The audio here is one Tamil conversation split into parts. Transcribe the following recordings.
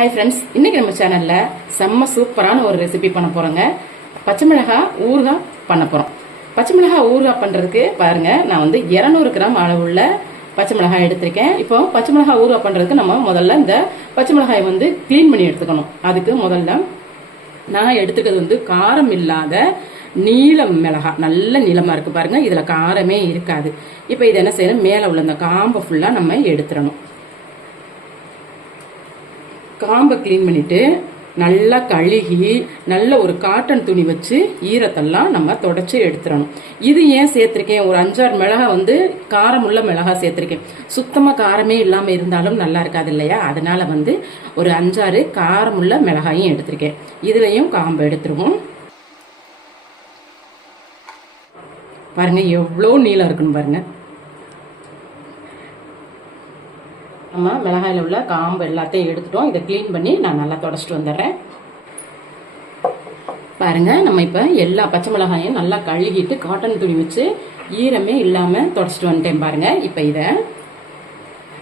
ஹாய் ஃப்ரெண்ட்ஸ் இன்னைக்கு நம்ம சேனல்ல செம்ம சூப்பரான ஒரு ரெசிபி பண்ண போறோங்க. பச்சை மிளகாய் ஊறுகாய் பண்ண போறோம். பச்சை மிளகாய் ஊறுகாய் பண்றதுக்கு பாருங்க நான் வந்து 200 கிராம் அளவுள்ள பச்சை மிளகாய் எடுத்திருக்கேன். இப்போ பச்சை மிளகாய் ஊறுகாய் பண்றதுக்கு நம்ம முதல்ல இந்த பச்சை மிளகாயை வந்து க்ளீன் பண்ணி எடுத்துக்கணும். அதுக்கு முதல்ல நான் எடுத்துக்கிறது வந்து காரம் இல்லாத நீலம் மிளகாய் நல்ல நீளமா இருக்கு பாருங்க இதுல காரமே இருக்காது. இப்போ இது என்ன செய்யணும்? மேலே உள்ள இந்த காம்பை ஃபுல்லா நம்ம எடுத்துடணும். காம்பை க்ளீன் பண்ணிவிட்டு நல்லா கழுகி நல்ல ஒரு காட்டன் துணி வச்சு ஈரத்தெல்லாம் நம்ம தொடச்சி எடுத்துடணும். இது ஏன் சேர்த்துருக்கேன்? ஒரு அஞ்சாறு மிளகாய் வந்து காரமுள்ள மிளகா சேர்த்துருக்கேன். சுத்தமாக காரமே இல்லாமல் இருந்தாலும் நல்லா இருக்காது இல்லையா? அதனால் வந்து ஒரு அஞ்சாறு காரமுள்ள மிளகாயும் எடுத்திருக்கேன். இதுலேயும் காம்பை எடுத்துருவோம். பாருங்கள் எவ்வளோ நீளம் இருக்குன்னு பாருங்க. நம்ம மிளகாயில் உள்ள காம்பு எல்லாத்தையும் எடுத்துட்டோம். இதை க்ளீன் பண்ணி நான் நல்லா தொடச்சிட்டு வந்துடுறேன். பாருங்கள் நம்ம இப்போ எல்லா பச்சை மிளகாயும் நல்லா கழுகிட்டு காட்டன் துணி வச்சு ஈரமே இல்லாமல் தொடச்சிட்டு வந்துட்டேன் பாருங்கள் இப்போ இதை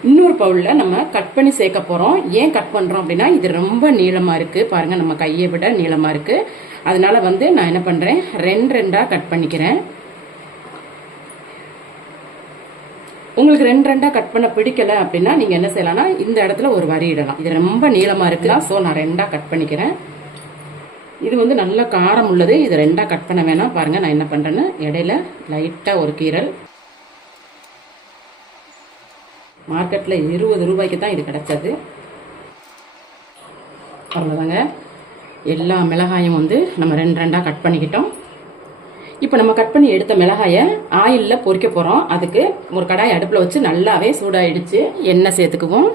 இன்னொரு பவுலில் நம்ம கட் பண்ணி சேர்க்க போகிறோம் ஏன் கட் பண்ணுறோம் அப்படின்னா இது ரொம்ப நீளமாக இருக்குது பாருங்கள் நம்ம கையை விட நீளமாக இருக்குது அதனால் வந்து நான் என்ன பண்ணுறேன் ரெண்டு ரெண்டாக கட் பண்ணிக்கிறேன். உங்களுக்கு ரெண்டு ரெண்டா கட் பண்ண பிடிக்கல அப்படின்னா நீங்க என்ன செய்யலாம்னா இந்த இடத்துல ஒரு வரி இடலாம். இது ரொம்ப நீளமா இருக்குல்ல சோ நான் ரெண்டா கட் பண்ணிக்கிறேன். இது வந்து நல்ல காரம் உள்ளது. இது ரெண்டா கட் பண்ண வேணாம். பாருங்க நான் என்ன பண்றேன்னு இடையில லைட்டா ஒரு கீரல் மார்க்கெட்ல இருபது ரூபாய்க்கு தான் இது கிடைச்சது. அவ்வளவுதாங்க. எல்லா மிளகாயும் வந்து நம்ம ரெண்டு ரெண்டா கட் பண்ணிக்கிட்டோம். இப்போ நம்ம கட் பண்ணி எடுத்த மிளகாயை ஆயிலில் பொறிக்க போகிறோம் அதுக்கு ஒரு கடாய் அடுப்பில் வச்சு நல்லாவே சூடாகிடுச்சு எண்ணெய் சேர்த்துக்குவோம்.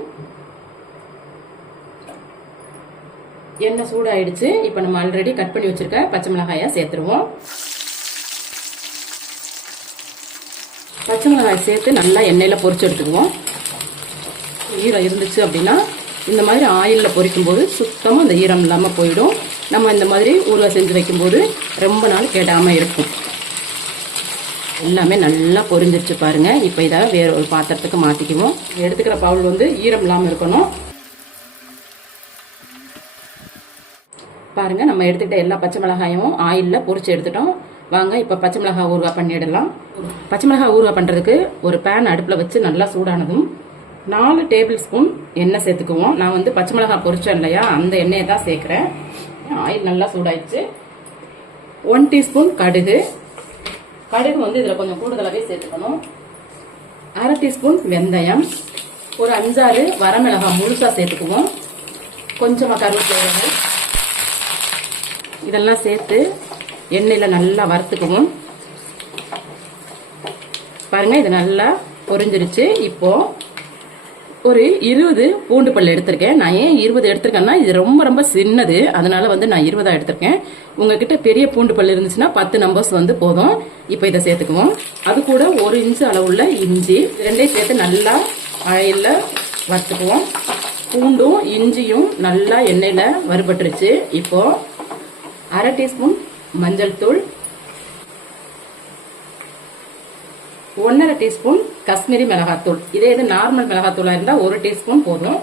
எண்ணெய் சூடாயிடுச்சு. இப்போ நம்ம ஆல்ரெடி கட் பண்ணி வச்சிருக்க பச்சை மிளகாயை சேர்த்துருவோம். பச்சை மிளகாய் சேர்த்து நல்லா எண்ணெயில் பொரிச்சு எடுத்துக்குவோம். ஈரம் இருந்துச்சு அப்படின்னா இந்த மாதிரி ஆயிலில் பொரிக்கும் போது சுத்தமாக அந்த ஈரம் இல்லாமல் போயிடும். நம்ம இந்த மாதிரி ஊறுகாய் செஞ்சு வைக்கும்போது ரொம்ப நாள் கெடாமல் இருக்கும். எல்லாமே நல்லா பொரிஞ்சிருச்சு பாருங்கள் இப்போ இதை வேற ஒரு பாத்திரத்துக்கு மாற்றிக்குவோம் எடுத்துக்கிற பவுல் வந்து ஈரம் இல்லாமல் இருக்கணும். பாருங்கள் நம்ம எடுத்துக்கிட்ட எல்லா பச்சை மிளகாயும் ஆயிலில் பொரிச்சு எடுத்துட்டோம். வாங்க இப்போ பச்சை மிளகாய் ஊறுகாய் பண்ணிடலாம். பச்சை மிளகாய் ஊறுகாய் பண்ணுறதுக்கு ஒரு பேன் அடுப்பில் வச்சு நல்லா சூடானதும் நாலு டேபிள் ஸ்பூன் எண்ணெய் சேர்த்துக்குவோம். நான் வந்து பச்சை மிளகாய் பொரிச்சேன் இல்லையா? அந்த எண்ணெயை தான் சேர்க்குறேன். ஆயில் நல்லா சூடாயிடுச்சு. ஒன் டீஸ்பூன் கடுகு. கடுகு வந்து இதில் கொஞ்சம் கூடுதலாகவே சேர்த்துக்கணும். அரை டீஸ்பூன் வெந்தயம். ஒரு அஞ்சாறு வரமிளகாய் முழுசாக சேர்த்துக்குவோம். கொஞ்சமாக கருவேப்பிலை. இதெல்லாம் சேர்த்து எண்ணெயில் நல்லா வறுத்துக்குவோம். பாருங்கள் இது நல்லா பொரிஞ்சிருச்சு. இப்போது ஒரு இருபது பூண்டு பல் எடுத்திருக்கேன். நான் ஏன் இருபது எடுத்திருக்கேன்னா இது ரொம்ப ரொம்ப சின்னது. அதனால வந்து நான் இருபதா எடுத்திருக்கேன். உங்ககிட்ட பெரிய பூண்டு பல் இருந்துச்சுன்னா பத்து நம்பர்ஸ் வந்து போதும். இப்போ இதை சேர்த்துக்குவோம். அது கூட ஒரு இன்ச்சு அளவுள்ள இஞ்சி. ரெண்டையும் சேர்த்து நல்லா ஆயிலில் வறுத்துக்குவோம். பூண்டும் இஞ்சியும் நல்லா எண்ணெயில் வறுபட்டுருச்சு. இப்போது அரை டீஸ்பூன் மஞ்சள் தூள் ஒன்றரை டீஸ்பூன் காஷ்மீரி மிளகாத்தூள். இதே இது நார்மல் மிளகாத்தூளாக இருந்தால் ஒரு டீஸ்பூன் போதும்.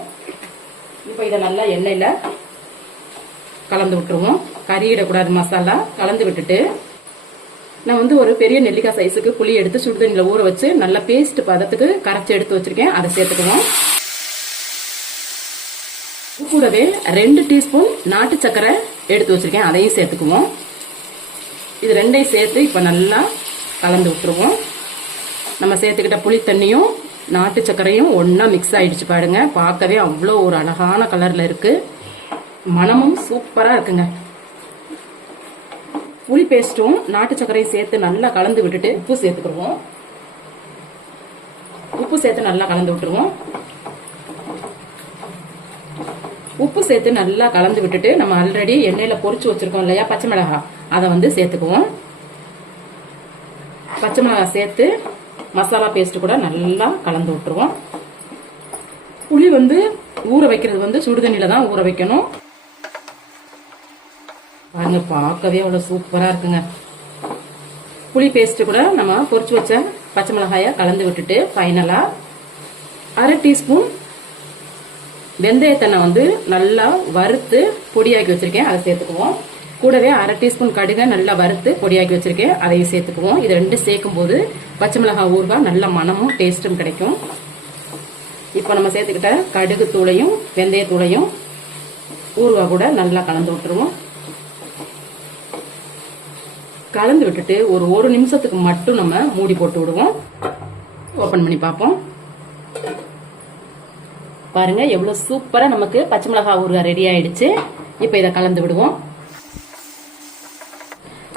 இப்போ இதை நல்லா எண்ணெயில் கலந்து விட்டுருவோம். கறியிடக்கூடாது மசாலா. கலந்து விட்டுட்டு நான் வந்து ஒரு பெரிய நெல்லிக்காய் சைஸுக்கு புளி எடுத்து சுடுதண்ணியில் ஊற வச்சு நல்லா பேஸ்ட் பதத்துக்கு கரைச்சி எடுத்து வச்சிருக்கேன். அதை சேர்த்துக்குவோம். கூடவே ரெண்டு டீஸ்பூன் நாட்டு சக்கரை எடுத்து வச்சிருக்கேன். அதையும் சேர்த்துக்குவோம். இது ரெண்டையும் சேர்த்து இப்போ நல்லா கலந்து விட்டுருவோம். நம்ம சேர்த்துக்கிட்ட புளி தண்ணியும் நாட்டு சர்க்கரையும் ஒன்றா மிக்ஸ் ஆகிடுச்சு பாருங்க. பார்க்கவே அவ்வளோ ஒரு அழகான கலரில் இருக்கு. மனமும் சூப்பராக இருக்குங்க. புளி பேஸ்ட்டும் நாட்டு சர்க்கரையும் சேர்த்து நல்லா கலந்து விட்டுட்டு உப்பு சேர்த்துக்கிடுவோம். உப்பு சேர்த்து நல்லா கலந்து விட்டுருவோம். உப்பு சேர்த்து நல்லா கலந்து விட்டுட்டு நம்ம ஆல்ரெடி எண்ணெயில் பொறிச்சு வச்சிருக்கோம் இல்லையா பச்சை மிளகாய் அதை வந்து சேர்த்துக்குவோம். பச்சை மிளகாய் சேர்த்து மசாலா பேஸ்ட் கூட நல்லா கலந்து விட்டுருவோம். புளி வந்து ஊற வைக்கிறது வந்து சுடுதண்ணில தான் ஊற வைக்கணும். பாருங்க பார்க்கவே அவ்வளோ சூப்பராக இருக்குங்க. புளி பேஸ்ட் கூட நம்ம பொரிச்சு வச்ச பச்சை மிளகாயை கலந்து விட்டுட்டு ஃபைனலாக அரை டீஸ்பூன் வெந்தயத்தை வந்து நல்லா வறுத்து பொடியாக்கி வச்சிருக்கேன் அதை சேர்த்துக்குவோம். கூடவே அரை டீஸ்பூன் கடுகை நல்லா வறுத்து பொடியாக்கி வச்சிருக்கேன் அதையும் சேர்த்துக்குவோம். இது ரெண்டு சேர்க்கும் போது பச்சை மிளகாய் ஊறுகாய் நல்ல மனமும் டேஸ்ட்டும் கிடைக்கும். இப்போ நம்ம சேர்த்துக்கிட்ட கடுகு தூளையும் வெந்தயத்தூளையும் ஊறுகாய் கூட நல்லா கலந்து விட்டுருவோம். கலந்து விட்டுட்டு ஒரு ஒரு நிமிஷத்துக்கு மட்டும் நம்ம மூடி போட்டு விடுவோம். ஓப்பன் பண்ணி பார்ப்போம். பாருங்க எவ்வளவு சூப்பரா நமக்கு பச்சை மிளகாய் ஊறுகாய் ரெடி ஆயிடுச்சு. இப்போ இதை கலந்து விடுவோம்.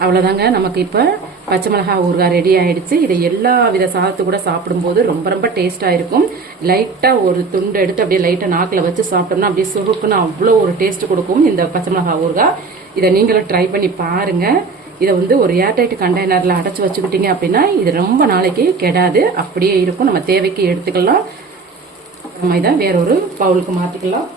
அவ்வளோதாங்க நமக்கு இப்போ பச்சை மிளகா ஊறுகாய் ரெடி ஆயிடுச்சு. இதை எல்லா வித சாதத்து கூட சாப்பிடும்போது ரொம்ப ரொம்ப டேஸ்ட்டாக இருக்கும். லைட்டாக ஒரு துண்டு எடுத்து அப்படியே லைட்டாக நாக்கில் வச்சு சாப்பிட்டோம்னா அப்படியே சுருக்குன்னு அவ்வளோ ஒரு டேஸ்ட் கொடுக்கும் இந்த பச்சை மிளகா ஊறுகாய். இதை நீங்களும் ட்ரை பண்ணி பாருங்கள் இதை வந்து ஒரு ஏர்டைட் கண்டெய்னரில் அடைச்சி வச்சுக்கிட்டீங்க அப்படின்னா இது ரொம்ப நாளைக்கு கெடாது. அப்படியே இருக்கும். நம்ம தேவைக்கு எடுத்துக்கலாம். நம்ம இதை வேறொரு பவுலுக்கு மாற்றிக்கலாம்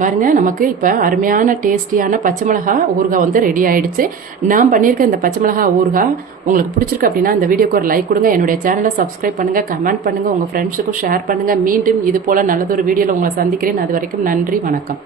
பாருங்க நமக்கு இப்போ அருமையான டேஸ்டியான பச்சை மிளகா ஊறுகாய் வந்து ரெடி ஆயிடுச்சு. நான் பண்ணியிருக்க இந்த பச்சை மிளகா ஊறுகாய் உங்களுக்கு பிடிச்சிருக்கு அப்படின்னா இந்த வீடியோக்கு ஒரு லைக் கொடுங்க. என்னுடைய சேனலை சப்ஸ்கிரைப் பண்ணுங்க கமெண்ட் பண்ணுங்க உங்க ஃப்ரெண்ட்ஸுக்கும் ஷேர் பண்ணுங்க. மீண்டும் இது போல நல்லதொரு வீடியோவில் உங்களை சந்திக்கிறேன். அது வரைக்கும் நன்றி வணக்கம்.